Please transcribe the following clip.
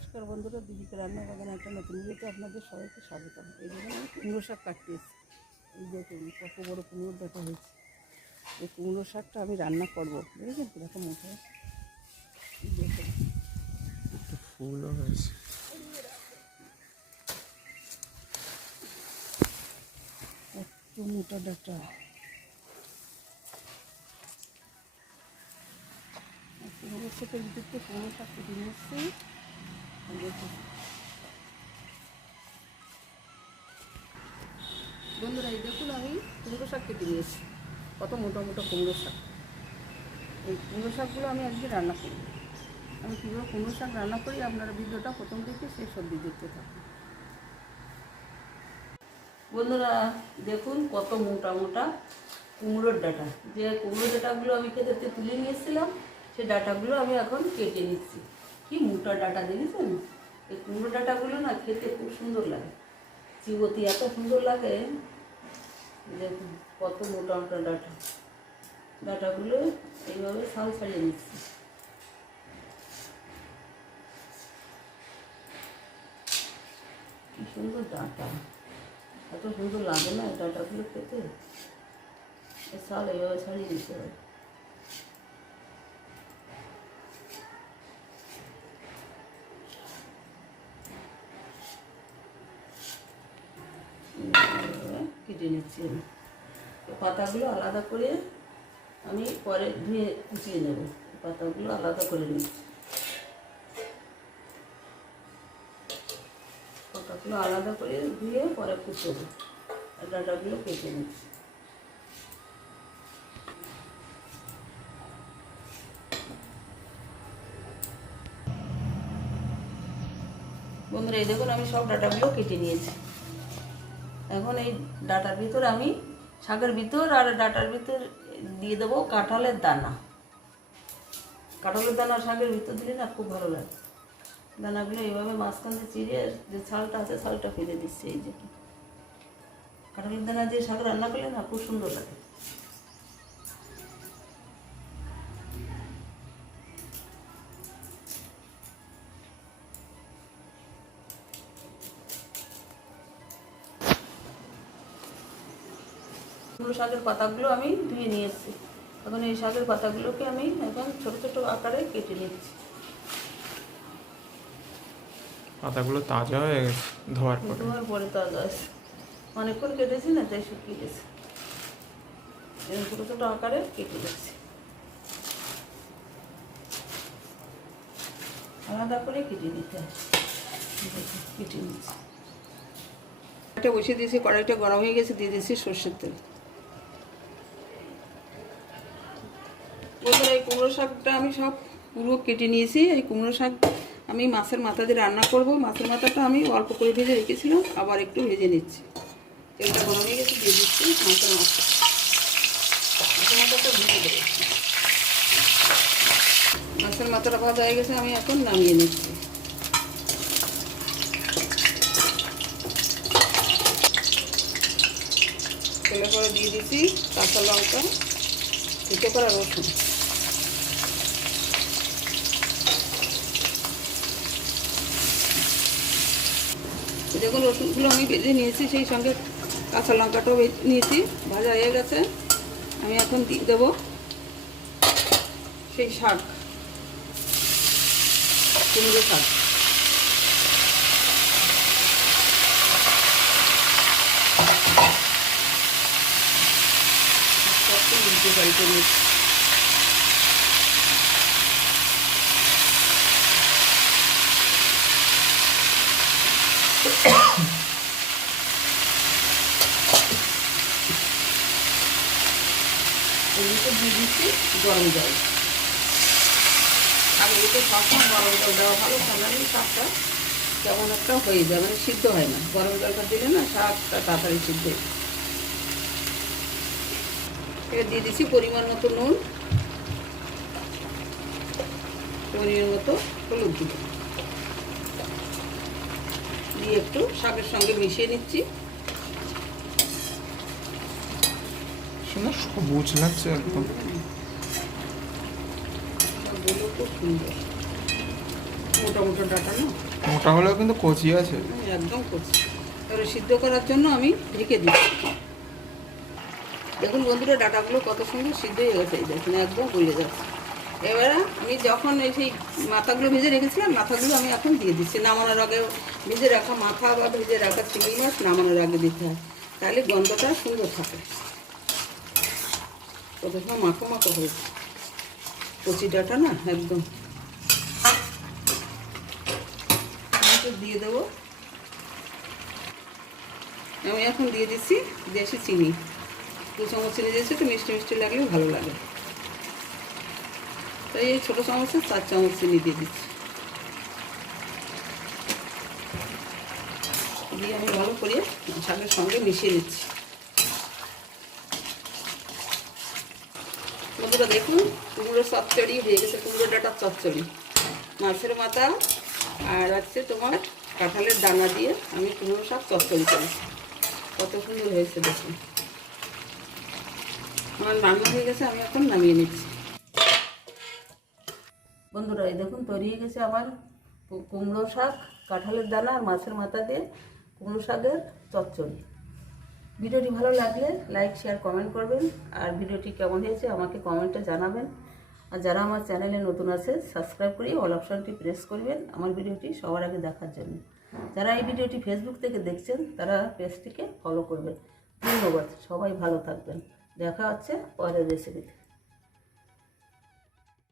নমস্কার বন্ধুরা দিদিকে রান্না বাগান একটা নতুন ভিডিওতে আপনাদের সবাইকে স্বাগতম। এই জন্য আমি কুমড়ো শাক কাটতে এসেছি। এই দেখুন কত বড়ো কুমড়োর দেখা হয়েছে। এই কুমড়ো শাকটা আমি রান্না করব। বুঝেছেন তো দেখো দেখুন। ফুলও হয়েছে। মোটা ডাটা। কুমড়ো শাকের ভিতর থেকে কুমড়ো শাক কেটে দেখুন বন্ধুরা, এই দেখুন আমি কুমড়ো শাক কেটে নিয়েছি। কত মোটা মোটা কুমড়ো শাক। এই কুমড়ো শাকগুলো আমি আজকে রান্না করি আমি কীভাবে কুমড়ো শাক রান্না করি আপনারা ভিডিওটা প্রথম থেকে শেষ অবধি দেখতে থাকুন। বন্ধুরা, দেখুন কত মোটা মোটা কুমড়োর ডাটা। যে কুমড়ো ডাটাগুলো আমি খেতে তুলে নিয়েছিলাম সেই ডাটাগুলো আমি এখন কেটে নিচ্ছি। কি মোটা ডাটা দেখেছেন? এই কুমড়ো ডাটাগুলো না খেতে খুব সুন্দর লাগে। চিবতি এত সুন্দর লাগে দেখুন কত মোটা মোটা ডাটা। ডাটাগুলো এইভাবে সাল ছাড়িয়ে নিচ্ছি। কি সুন্দর ডাটা। এত সুন্দর লাগে না ডাটাগুলো খেতে। সাল এইভাবে ছাড়িয়ে দিতে হবে এইভাবে কেটে নিচ্ছি আমি। পাতাগুলো আলাদা করে আমি পরে ধুয়ে কুচিয়ে নেব। পাতাগুলো আলাদা করে নিচ্ছি। পাতাগুলো আলাদা করে ধুয়ে পরে কুচিয়ে দেবো আর ডাটাগুলো কেটে নিচ্ছি। বন্ধুরা, এই দেখুন, আমি সব ডাটাগুলো কেটে নিয়েছি। এখন এই ডাটার ভিতর আমি শাকের ভিতর আর ডাটার ভিতর দিয়ে দেবো কাঁঠালের দানা। কাঁঠালের দানা শাকের ভিতর দিলে না খুব ভালো লাগে। দানাগুলো এইভাবে মাঝখানে দিয়ে চিড়ে যে ছালটা আছে, ছালটা ফেলে দিচ্ছে এই যে। কাঁঠালের দানা দিয়ে শাক রান্না করলে না খুব সুন্দর লাগে। কুমড়ো শাকের পাতাগুলো আমি ধুয়ে নিয়ে এসেছি। এখন এই শাকের পাতাগুলোকে আমি এখন ছোট ছোট আকারে কেটে নিচ্ছি। পাতাগুলো তাজা হয়ে গেছে ধোয়ার পরে। ধোয়ার পরে তাজা আছে অনেকক্ষণ কেটেছি না তাই শুকিয়ে গেছে। এরকম ছোটো ছোটো আকারে কেটে দিচ্ছি আলাদা করে কেটে নিতে হয় কেটে নিচ্ছি। কড়াইটা বসিয়ে দিয়েছি কড়াইটা গরম হয়ে গেছে দিয়ে দিয়েছি সর্ষের তেল। বন্ধুরা এই কুমড়ো শাকটা আমি সব পুরো কেটে নিয়েছি। এই কুমড়ো শাক আমি মাছের মাথা দিয়ে রান্না করব। মাছের মাথাটা আমি অল্প করে ভেজে রেখেছিলাম, আবার একটু ভেজে নিচ্ছি। তেলটা গরম হয়ে গেছে, দিয়ে দিচ্ছি মাছের মাথা মাছের মাথাটা ভেজে দেবো। মাছের মাথাটা ভাজা হয়ে গেছে, আমি এখন নামিয়ে নিচ্ছি। তেলে করে দিয়ে দিচ্ছি কাঁচা লঙ্কা কুচো করা রসুন। দেখুন রসুনগুলো আমি ভেজে নিয়েছি, সেই সঙ্গে কাঁচা লঙ্কাটাও নিয়েছি, ভাজা হয়ে গেছে। আমি এখন দিয়ে দেবো সেই শাক, কুমড়ো শাক। কত উল্টে এগুলোকে দিয়ে দিচ্ছি গরম জল। আর এগুলোকে সবসময় গরম জল দেওয়া ভালো তাহলে শাকটা কেমন একটা হয়ে যায় মানে সিদ্ধ হয় না। গরম জলটা দিলে না শাকটা তাড়াতাড়ি সিদ্ধ এবার দিয়ে দিচ্ছি পরিমাণ মতো নুন, পরিমাণ মতো হলুদ দিব দিয়ে একটু শাকের সঙ্গে মিশিয়ে নিচ্ছি। শুনে সবুজ লাগছে একদম মোটা মোটা ডাটা না মোটা হলেও কিন্তু কচি আছে একদম করছি এবারে সিদ্ধ করার জন্য আমি ঢেকে দিচ্ছি। দেখুন বন্ধুরা, ডাটাগুলো কত সুন্দর সিদ্ধ হয়ে গেছে। দেখুন, একদম গলে যাচ্ছে। এবারে আমি যখন এই সেই মাথাগুলো ভেজে রেখেছিলাম, মাথাগুলো আমি এখন দিয়ে দিচ্ছি। নামানোর আগে ভেজে রাখা মাথা বা ভেজে রাখা চিংড়ি মাছ নামানোর আগে দিতে হয়। তাহলে গন্ধটা সুন্দর থাকে। কত সময় মাখো মাখো হয়েছে কচি ডাটা না, একদম। দিয়ে দেবো। আমি এখন দিয়ে দিচ্ছি দেশি চিনি। দু চামচ চিনি দিয়েছি একটু মিষ্টি মিষ্টি লাগলে ভালো লাগে। তাই এই ছোটো চামচে চার চামচ চিনি দিয়ে দিচ্ছি। দিয়ে আমি ভালো করে শাকের সঙ্গে মিশিয়ে দিচ্ছি বন্ধুরা দেখুন? কুমড়ো চচ্চড়ি হয়ে গেছে কুমড়ো ডাটার চচ্চড়ি। মাছের মাথা, আর হচ্ছে তোমার কাঁঠালের দানা দিয়ে আমি কুমড়ো শাক চচ্চড়ি করেছি কত সুন্দর হয়েছে দেখুন। আমার রান্না হয়ে গেছে, আমি এখন নামিয়ে নিচ্ছি। বন্ধুরা, এই দেখুন, তৈরি হয়ে গেছে আমার কুমড়ো শাক, কাঁঠালের দানা, আর মাছের মাথা দিয়ে কুমড়ো শাকের চচ্চড়ি। ভিডিওটি ভালো লাগলে লাইক, শেয়ার, কমেন্ট করবেন। আর ভিডিওটি কেমন হয়েছে আমাকে কমেন্টে জানাবেন। আর যারা আমার চ্যানেলে নতুন আছে, সাবস্ক্রাইব করে অল অপশানটি প্রেস করবেন আমার ভিডিওটি সবার আগে দেখার জন্য। যারা এই ভিডিওটি ফেসবুক থেকে দেখছেন, তারা পেজটিকে ফলো করবেন। ধন্যবাদ, সবাই ভালো থাকবেন। দেখা হচ্ছে পরের রেসিপিতে